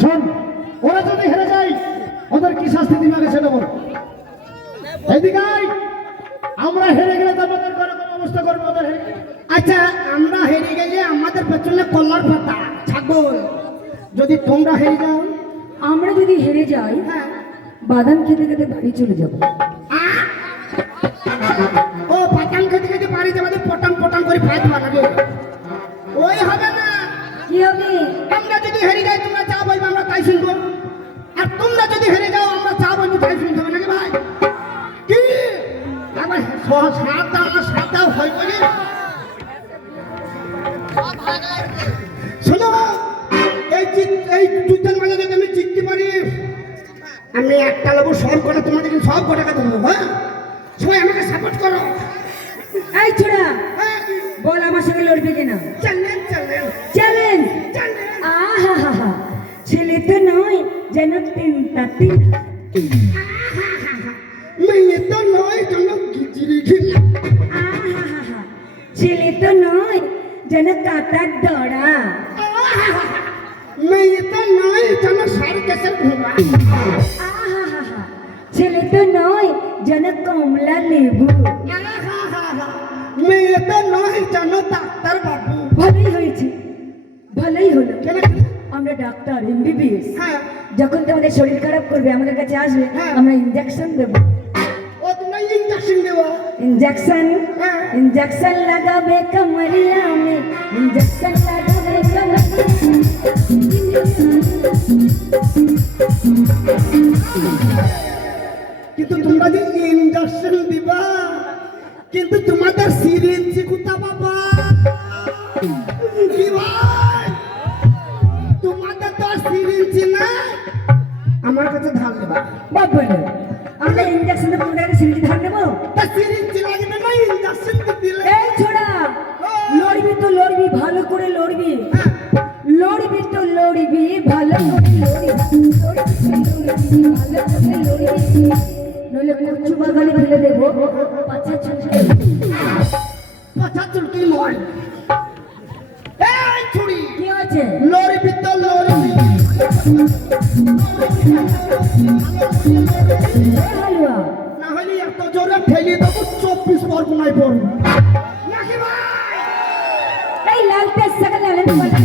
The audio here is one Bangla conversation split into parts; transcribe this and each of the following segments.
শোন, ওরা যদি হেরে যায় ওদের কি শাস্তি দিবে আগে সেটা বলো। এদিকে আমরা হেরে গেলে তোমাদের করে কোন অবস্থা করবে ওদের হেরে গেলে? আচ্ছা, আমরা হেরে গেলে আমাদের পেছনে কল্লার পাতা ছাগল। যদি তোমরা হেরে যাও, আমরা যদি হেরে যাই, হ্যাঁ, বাদাম খেতে খেতে বাড়ি চলে যাব। ও পাতান খেতে খেতে বাড়ি যাবে, পটান পটান করে ফাইট মারাবে, ওই হবে না। কি হবে? আমরা যদি হেরে যাই তোমরা যা বলবে আমরা তাই শুনবো, আর তোমরা যদি হেরে যাও আমরা যা বলবো তাই শুনতে হবে, নাকি ভাই? কি আবার সাদা হয় বলে শোনো, এই যুদ্ধের মাঝে যদি আমি জিততে পারি, আমি একটা লোক সব কটা তোমাদের সব কটাকে দেবো। হ্যাঁ, সবাই আমাকে সাপোর্ট করো। এই ছোড়া, হ্যাঁ, বল আমার সঙ্গে লড়বে কিনা? Challenge challenge challenge. চ্যালেঞ্জ। আহা, ছেলে তো নয় যেন তিনটা তিন। মেয়ে তো নয় যেন খিচড়ি খিচড়ি। আহা, ছেলে তো নয় যেন কাটার দড়া। মেয়ে তো নয় যেন সার্কাসের ঘোড়া। আহা, ছেলে তো নয় যেন কমলা লেবু। মেয়ে তো নয় যেন ডাক্তার বাবু। ভালোই হয়েছে, ভালোই হলো। কেন? আমরা ডাক্তার এমবিবিএস। হ্যাঁ, যখন তোমাদের শরীর খারাপ করবে আমাদের কাছে আসবে, হ্যাঁ। আমরা ইনজেকশন দেব। ও তোমরা ইঞ্জেকশন দেওয়া। इंजेक्शन হ্যাঁ। इंजेक्शन लगावे कमरिया में, इंजेक्शन लगावे কিন্তু তোমরা যে ইঞ্জেকশন দিবা, কিন্তু তোমাদের সিরিঞ্জ কোথা বাবা? কি ভাই, তোমাদের তো সিরিঞ্জ না, আমার কাছে ধার দেবা। बाप बोले আমরা इंजेक्शन তো পুরো সিরিজ ধার নেব। তা সিরিঞ্জ লাগবে না, ইঞ্জেকশন দিলে। এই ছোড়া, লড়বি তো লড়বি, ভালো করে লড়বি। হ্যাঁ, লড়বি তো লড়বি, ভালো করে লড়বি। ভালো করে লড়বি, নইলে কুচু বাগানে ফেলে দেবো। পাছা ছুঁচে কথা চুলকি নয়। এই ছুরি কি আছে? লড়বি তো লড়বি। হালুয়া না হলে এত জোরে ফেলে দেবো 24 পরগনায় পড়বো, নাকি ভাই? এই লালতে সকল লালতে বলে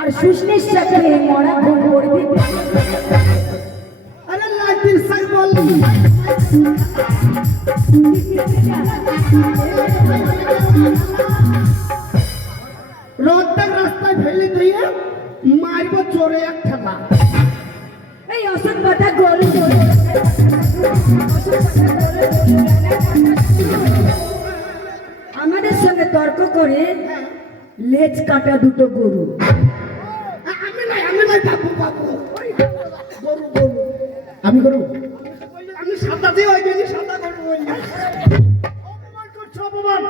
আর সুস্নির সাথে মরা ভুল করবি। আরে লাইটির সাই বল। রোডটা রাস্তায় ফেলে দিয়ে মারবো চোরে এক ঠেলা। এই ওষুধ পাতা গরু গরু আমাদের সঙ্গে তর্ক করে লেজ কাটা দুটো গরু। আমি নাই বাবু বাবু ওই গরু গরু আমি করব আমি সাদা দিয়ে ওই গেলি সাদা গরু ওই অপমান করছো অপমান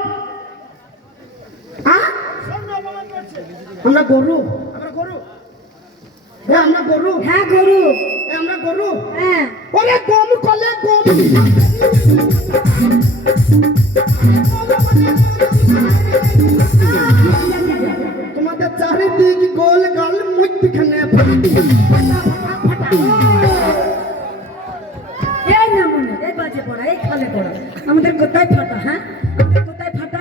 হ্যাঁ সঙ্গে অপমান করছে আমরা গরু আমরা করু আমরা গরু হ্যাঁ গরু, আমরা গরু হ্যাঁ ওরে গম কলে গম তোমাদের চারিদিক গোল গাল মধ্যখানে এই না মনে এই বাজে পড়া এই খালে পড়া আমাদের কোথায় ফাটা? হ্যাঁ আমাদের কোথায় ফাটা?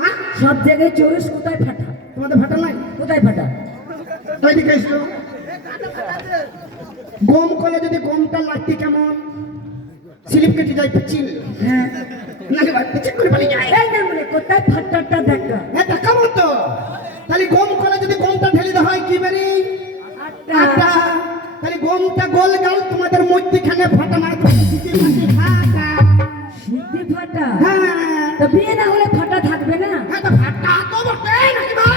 হ্যাঁ সব জায়গায় চড়ুস, কোথায় ফাটা? তোমাদের ভাটা নাই কোথায় ফাটা? ওইদিকে এসো গম কলে যদি গমটা লাগতি কেমন স্লিপ কেটে যায় পিচিল হ্যাঁ নাকি ভাই পিচিল করে পালিয়ে যায় এই না মনে কোথায় ফাটাটা দেখা? হ্যাঁ দেখাবো তো তাহলে গম কলে যদি গমটা ঢেলে দেওয়া হয় কি বেরি আটা তাহলে গমটা গোল গাল তোমাদের মধ্যখানে ফাটা মারা ফাটা সিদ্ধি ফাটা? হ্যাঁ তা বিয়ে না হলে ফাটা থাকবে না? হ্যাঁ তো ফাটা তো বটে নাকি ভাই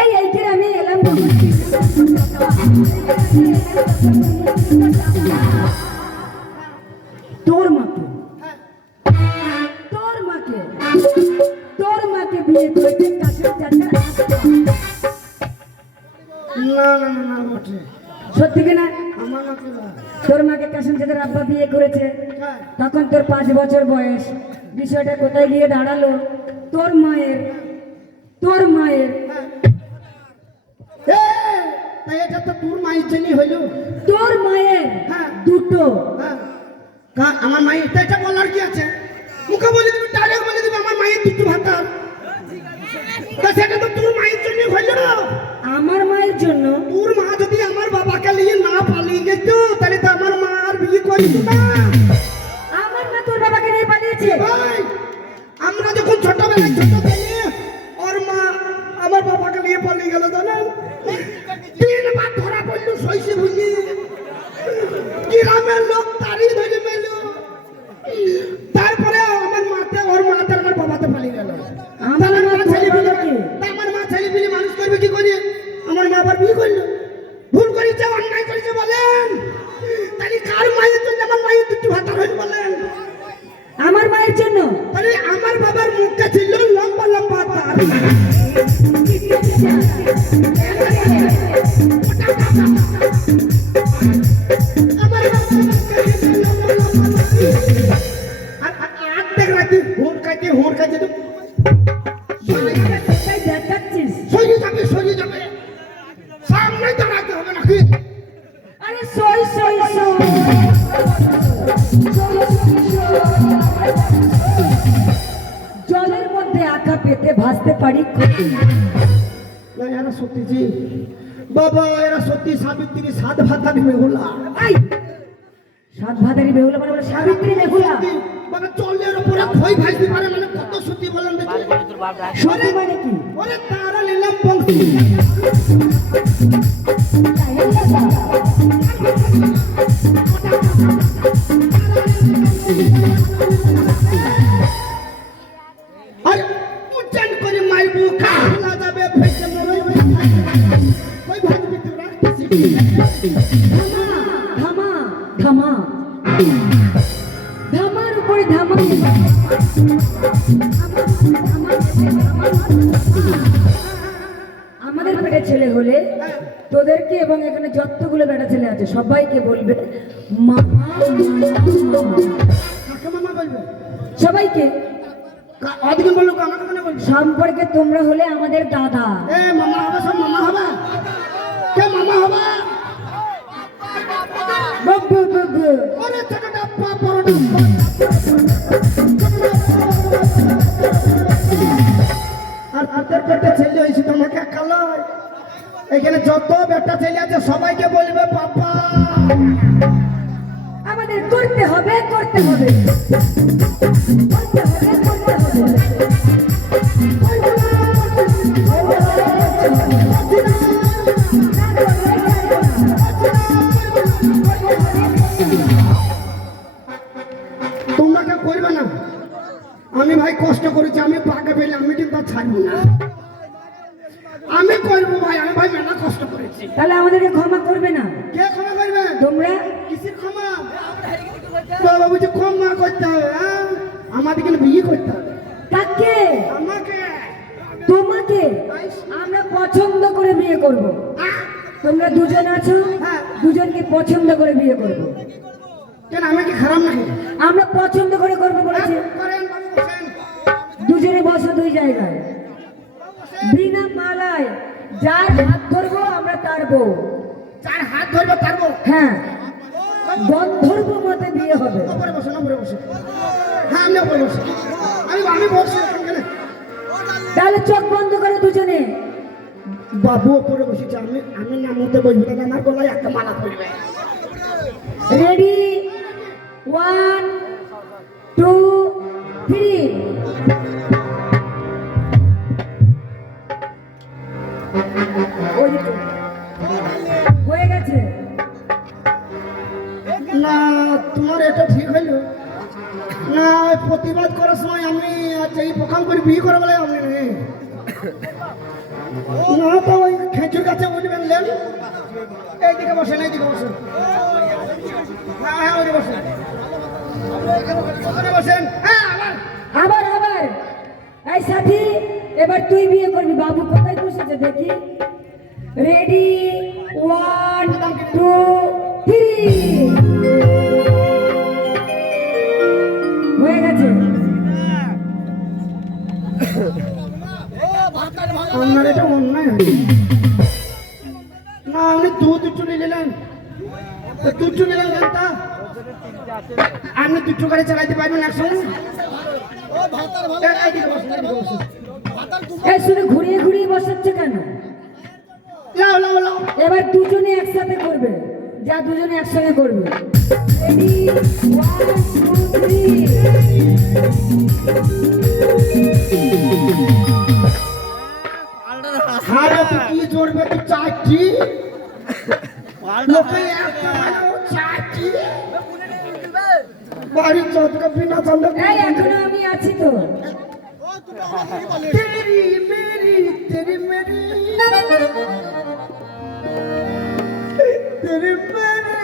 এই এইটি আমি এলাম তোর মাকে তোর মাকে তোর মাকে বিয়ে করেছে কাশের চাচার আত্মা। না না না না বটে সত্যি কিনা? আমার নাকি না তোর মাকে কাশেম চাচার আব্বা বিয়ে করেছে, হ্যাঁ তখন তোর 5 বছর বয়স। বিষয়টা কোথায় গিয়ে দাঁড়ালো? তোর মায়ের তাই এটা তো তোর মায়ের জন্যই হইল তোর মায়ের হ্যাঁ। দুটো হ্যাঁ আমার মায়ের তো এটা বলার কি আছে মুখে বলে দিবি ডাইরেক্ট বলে দিবি আমার মায়ের দুটো ভাতার তা সেটা তো তোর মায়ের জন্যই হইল আমার মায়ের জন্য। তোর মা যদি আমার বাবাকে নিয়ে না পালিয়ে যেত তাহলে তো আমার মা আর বিয়ে করিত না আমার মা তোর বাবাকে নিয়ে পালিয়েছে? ভাই আমরা যখন ছোটবেলায় ছোট ছিলি ওর মা আমার বাবাকে নিয়ে পালিয়ে গেল জানেন 3 বার ধরা পড়লো সইছে বুঝি গ্রামের লোক তারই ধরে মেল তারপরে আমার মাতে ওর মাতে আমার বাবাতে পালিয়ে গেল আমার মা ছেলে তোর বাবাকে? আমার মা ছেলে পিলে মানুষ করবে কি করে আমার মা আবার বিয়ে করলো ভুল করেছে অন্যায় করেছে বলেন তাহলে কার মায়ের জন্য আমার মায়ের দুটো ভাতা হইল বলেন আমার মায়ের জন্য। তাহলে আমার বাবার মুখটা ছিল লম্বা লম্বা তার আমার বাবার মুখটা ছিল লম্বা লম্বা আর আর্ধেক রাতে হোর খাইতে তো তাই দেখাচ্ছিস? সরিয়ে যাবে সামনে দাঁড়াতে হবে নাকি আরে সই সই সই জলের মধ্যে আঁকা পেতে ভাসতে পারি ক্ষতি। না এরা সত্যি জি বাবা এরা সত্যি সাবিত্রী সাত ভাতা নেমে গোলা এই সাত ভাতারি বেহুলা মানে বলে সাবিত্রী বেহুলা? বাবা চলের উপরে খই ভাজতে পারে মানে কত সত্যি বলেন দেখি সত্যি মানে কি? ওরে তারা নিলাম পংক্তি আরে উচ্চান করে মাইবু খাওয়া যাবে ফেটে মরে কই ভাজবি তোরা ধামা ধামা ধামার উপরে ধামা। আমাদের পেটে ছেলে হলে তোদেরকে এবং এখানে যতগুলো বেটা ছেলে আছে সবাইকে বলবে মামা মামা। কাকে মামা বলবে সবাইকে অদিকে বললো আমাকে কেন বলবে সম্পর্কে তোমরা হলে আমাদের দাদা। এ মামা হবে সব মামা হবে কে মামা হবে বাবু বাবু ওরে টাকাটা পা পরোটা আর হাতের পেটে ছেলে হয়েছে তোমাকে কালাই এখানে যত বেটা ছেলে আছে সবাইকে বলবে পাপা আমাদের করতে হবে করতে হবে করতে হবে করতে হবে। ছাড়বো না। আমি করবো ভাই, আমি ভাই মেলা কষ্ট করেছি। তাহলে আমাদেরকে ক্ষমা করবে না? কে ক্ষমা করবে? তোমরা কিসের ক্ষমা? বাবা বুঝে ক্ষমা করতে হবে, হ্যাঁ? আমাদের কিন্তু বিয়ে করতে হবে। কাকে? আমাকে। তোমাকে আমরা পছন্দ করে বিয়ে করব। তোমরা দুজন আছো, হ্যাঁ। দুজনকে পছন্দ করে বিয়ে করব। কেন আমি কি খারাপ নাকি? আমরা পছন্দ করে করবো বলেছি। করেন বাবু, বসেন। দুজনে বসো দুই জায়গায়, বিনা মালায় যার হাত ধরবো আমরা তার বউ। চার হাত ধরবো পারবো? হ্যাঁ, গন্ধর্ব মতে বিয়ে হবে। উপরে বসেন, উপরে বসেন। হ্যাঁ আমি উপরে বসে, আমি বসে এখানে। তাহলে চোখ বন্ধ করে দুজনে। বাবু উপরে বসেছে, আমি না মধ্যে বসবো, তাহলে আমার গলায় একটা মালা পড়বে। রেডি, 1 2 3। হয়ে গেছে। না তোমার এটা ঠিক হইলো না? ওই প্রতিবাদ করার সময় আমি আচ্ছা এই প্রকাম করে বিয়ে করে বলে আমি নেই না, তো ওই খেঁচুর কাছে উঠবেন লেন। এইদিকে বসেন, এইদিকে বসেন। হ্যাঁ হ্যাঁ ওইদিকে বসেন, ওখানে বসেন। হ্যাঁ আবার আবার আবার এই সাথী, এবার তুই বিয়ে করবি। বাবু কোথায় বসেছে দেখি। রেডি, 1 2 3। হয়ে গেছে। আপনার এটা অন্যায় হয়েছে না? আপনি দুধ চুরি নিলেন, দুধ চুরি নিলেন কেন তা? আপনি দুটো গাড়ি চালাইতে পারবেন একসঙ্গে? এইদিকে বসেন, এইদিকে বসেন। এই শুধু ঘুরিয়ে ঘুরিয়ে বসাচ্ছে কেন? লাও লাও লাও। এবার দুজনে একসাথে করবে, যা দুজনে একসঙ্গে করবে। রেডি, 1 2 3। আরে তুই কি জোরবে? তুই চাচ্ছি লোকে একটা বানাও, চাচ্ছি বাড়ির চোখকে বিনা চন্দ্র। এই এখনো আমি আছি তো। তেরি মেরি তেরি মেরি তেরি মেরি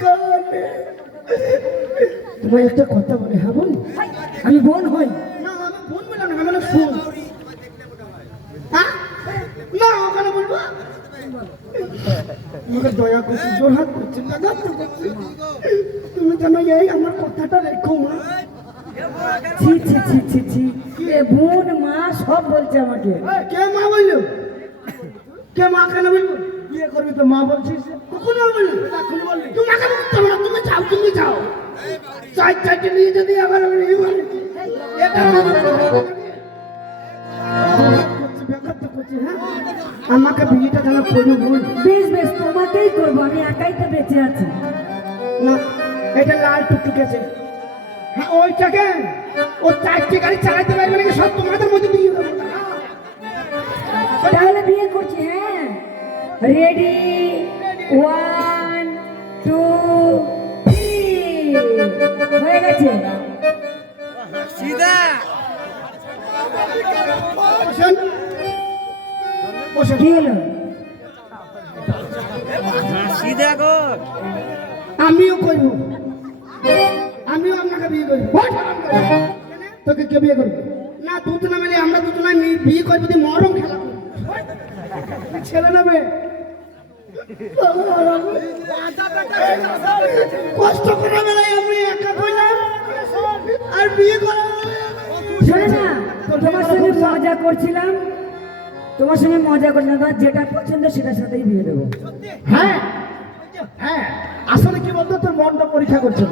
কানে। তোমায় একটা কথা বলে, হ্যাঁ বল। আমি বোন হই। না আমি ফোন বললাম না, আমি শুন। হ্যাঁ না ওখানে বলবো। আমাকে দয়া করছি, জোর হাত করছি, লাগাত করছি। তুমি জানো এই আমার কথাটা রেখো মা। ছি ছি ছি ছি ছি, এ বোন মা সব বলছে আমাকে। কে মা বললো? কে মা কেন বলবো? বিয়ে করবি তো মা বলছিস? কখন মা বললো? এখনই বললি। তোমাকে বলতে হবে না, তুমি যাও, তুমি যাও। চারটে নিয়ে যদি আবার আমি এই বলি, এটা হ্যাঁ? আমাকে বিয়েটা যেন করবো বল। বেশ বেশ, তোমাকেই করবো, আমি একাই তো বেঁচে আছি। না এটা লাল টুকটুকেছে। হ্যাঁ ওইটাকে ও চারটে গাড়ি চালাতে পারবে নাকি? সব তোমাদের মধ্যে বিয়ে হবে। তাহলে বিয়ে করছি। হ্যাঁ, রেডি, 1 2 3। হয়ে গেছে। বসেন, বসেন। কি হলো? আমিও করবো, আমিও আপনাকে বিয়ে করবো। তোকে কে বিয়ে করবো? না দুটো না মিলে আমরা দুটো না বিয়ে করবো, তুই মরম খেলা করবো। ছেলে নেবে কষ্ট করে বেলায় আমি একা করলাম আর বিয়ে করা। শোনো না, তোমার সঙ্গে মজা করছিলাম, তোমার সঙ্গে মজা করছিলাম। তোমার যেটা পছন্দ সেটার সাথেই বিয়ে দেবো। হ্যাঁ হ্যাঁ, আসলে কি বলতো, তোর মনটা পরীক্ষা করছিল।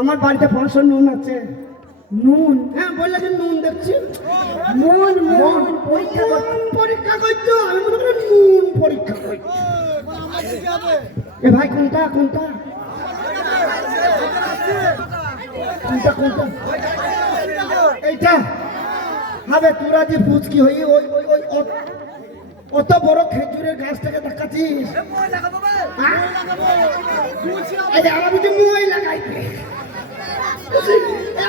আমার বাড়িতে 500 নুন আছে। নুন? হ্যাঁ বললে যে নুন দেখছি। মন মন পরীক্ষা কর। পরীক্ষা করছো? আমি মনে করি নুন পরীক্ষা করছি। এ ভাই কোনটা কোনটা কোনটা কোনটা? এইটা হবে। তোরা যে ফুচকি হই ওই ওই ওই অত বড় খেজুরের গাছটাকে দেখাচ্ছিস? হ্যাঁ? এই যে আমি যে মই লাগাইছি,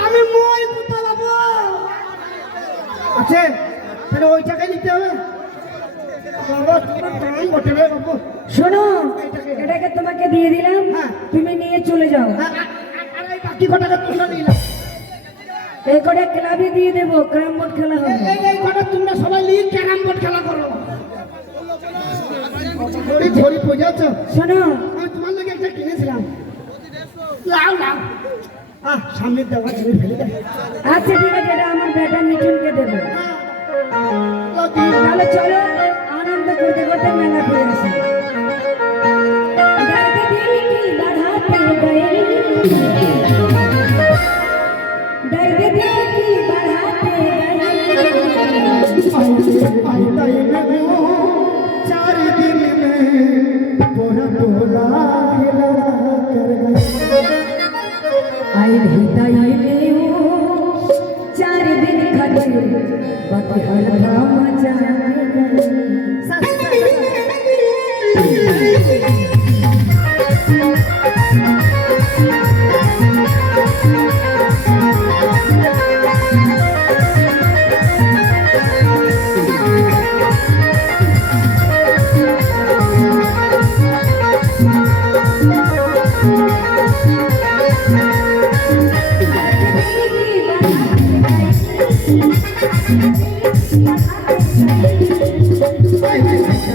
আমি মই কোথা পাবো? আছে তাহলে ওই টাকায় নিতে হবে বাবা তোমার টাইম বটে রে বাবু শোনো এটাকে তোমাকে দিয়ে দিলাম হ্যাঁ। তুমি নিয়ে চলে যাও আর এই বাকি কটাকা তোমরা নিলাম এই করে ক্লাবে দিয়ে দেবো ক্যারাম বোর্ড খেলা হবে এই কটা তোমরা সবাই নিয়ে ক্যারাম বোর্ড খেলা করো ঘড়ি ঘড়ি পৌঁছাচ্ছ শোনো আমি তোমার লোক একটা কিনেছিলাম লাও লাও সামনের দেওয়া ছেড়ে ফেলে দেয় আচ্ছা ঠিক আছে এটা আমার বেটা মিঠুনকে দেবো তাহলে চলো আনন্দ করতে করতে মেলা ঘুরে আসি दर्द दिल की बढ़ाते गए दर्द दिल की बढ़ाते गए 4 दिन में पूरा टोला हिला कर गए आई भीताई ले हो 4 दिन खड़े बाकी हर काम जाने गए Thank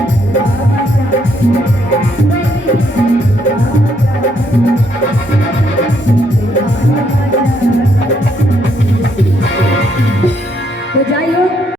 you.